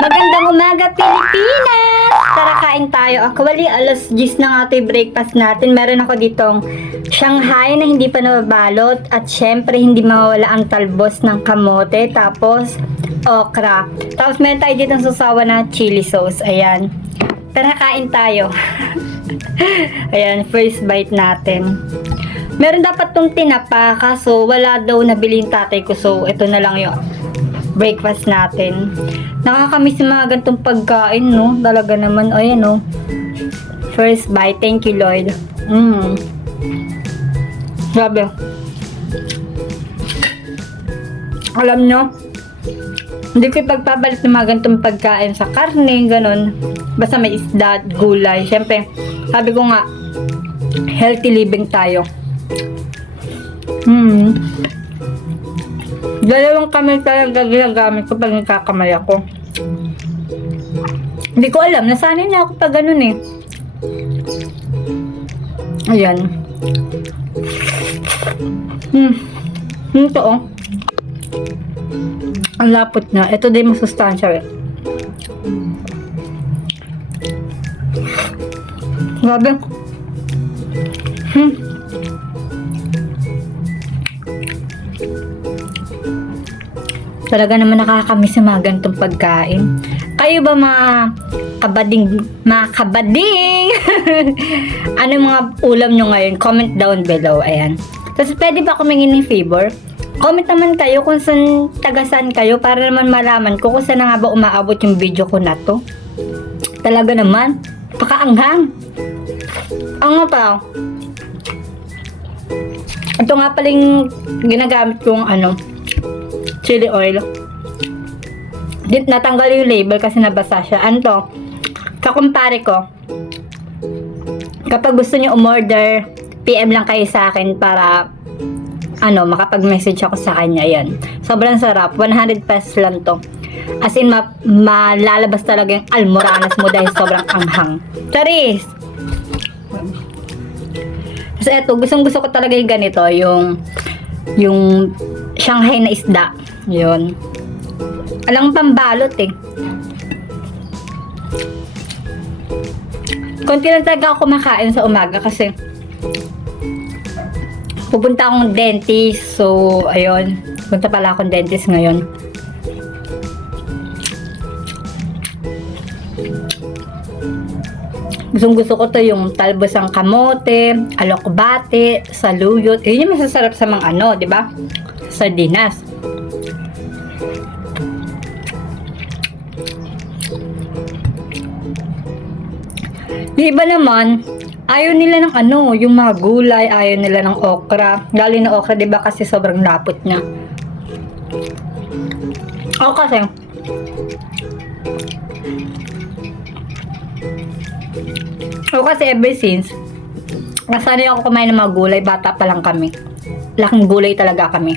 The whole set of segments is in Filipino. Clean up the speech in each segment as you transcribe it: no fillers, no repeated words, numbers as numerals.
Magandang umaga, Pilipinas! Tara, kain tayo. Actually, alas 10 na nga ito yung breakfast natin. Meron ako ditong Shanghai na hindi pa nababalot. At syempre, hindi mawawala ang talbos ng kamote. Tapos, okra. Tapos, meron tayo ditong susawa na chili sauce. Ayan. Tara, kain tayo. Ayan, first bite natin. Meron dapat tong tinapa, kaso wala daw nabili yung tatay ko. So, ito na lang yung breakfast natin. Nakakamiss yung mga gantong pagkain, no? Talaga naman, o yan, no? First bite, thank you, Lord. Grabe. Alam nyo, hindi ko ipagpapalit ng mga gantong pagkain sa karne, ganun. Basta may isda at gulay. Siyempre, sabi ko nga, healthy living tayo. Dalawang kamay talaga ginagamit ko pag nagkakamay ako. Hindi ko alam, nasanay na ako pag ganun eh. Ayan. Ito oh. Ang lapot na. Ito din masustansya eh. Grabe. Talaga naman nakakamiss sa mga ganitong pagkain. Kayo ba mga kabading? Ano mga ulam nyo ngayon? Comment down below. Ayan. Tapos pwede ba kumingin ng favor? Comment naman kayo kung saan tagasan kayo para naman malaman ko kung saan na nga ba umaabot yung video ko na to. Talaga naman. Pakaanghang. Ang nga pa. Ito nga paling ginagamit kong chili oil. Natanggal yung label kasi nabasa siya. Ano to? Kakumpare ko. Kapag gusto nyo umorder, PM lang kayo sa akin para makapag-message ako sa kanya. Yan. Sobrang sarap. 100 pesos lang to. As in, malalabas talaga yung almoranas mo dahil sobrang anghang. Charis! Kasi eto, gustong-gusto ko talaga yung ganito, yung Shanghai na isda. Yun. Alang pambalot eh. Konti lang talaga ako kumakain sa umaga kasi pupunta akong dentist. So, ayun. Punta pala akong dentist ngayon. Gusto ko to yung talbos ng kamote, alokbate, saluyot. Yun yung masasarap sa mga di ba? Sardinas. Yung iba naman, ayaw nila ng yung mga gulay, ayaw nila ng okra. Lalo na okra, di ba? Kasi sobrang lapot niya. Ako kasi ever since, nasanay ako kumain ng mga gulay, bata pa lang kami. Laking gulay talaga kami.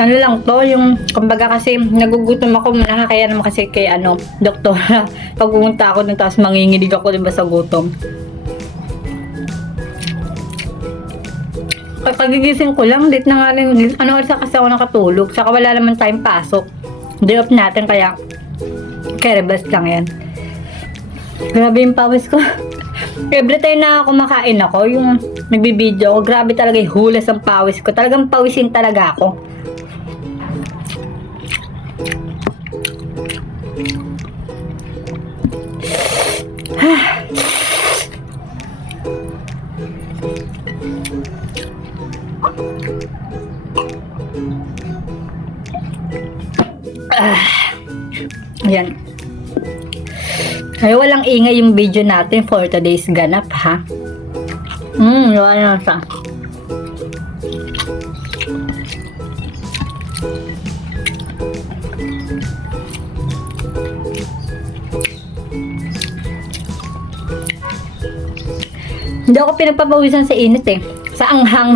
Ano lang to, yung kumbaga kasi nagugutom ako, nakakaya naman kasi kay doktor. Pag pumunta ako dun, tapos manginginig ako diba sa gutom. Kagigising ko lang, late na nga rin, oras kasi ako nakatulog, saka wala naman tayong pasok. Day off natin, kaya kerebas lang yan. Grabe yung pawis ko. Every time na kumakain ako, yung nagbibideo ko, grabe talaga yung hulas ang pawis ko. Talagang pawisin talaga ako. Ayan. Ay, walang ingay yung video natin for today's ganap, ha? Wala na siya. Hindi ako pinagpapawisan sa init eh. Sa anghang.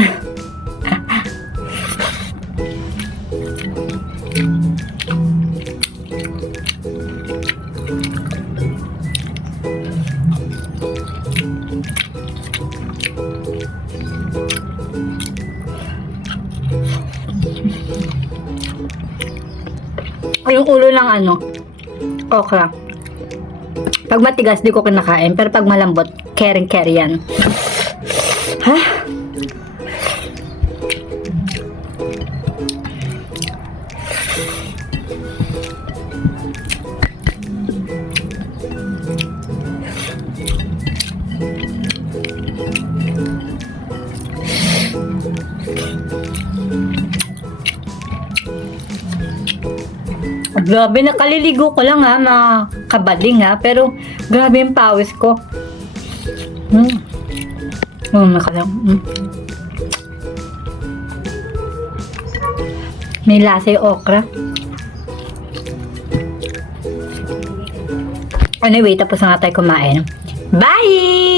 Yung ulo ng ano, okra. Pag matigas, di ko kinakain. Pero pag malambot, kering-keri yan. Ha? Grabe, nakaliligo ko lang ha, mga kabaling ha. Pero, grabe yung pawis ko. Oh, nakalang. May lasa yung okra. Anyway, tapos na nga tayo kumain. Bye!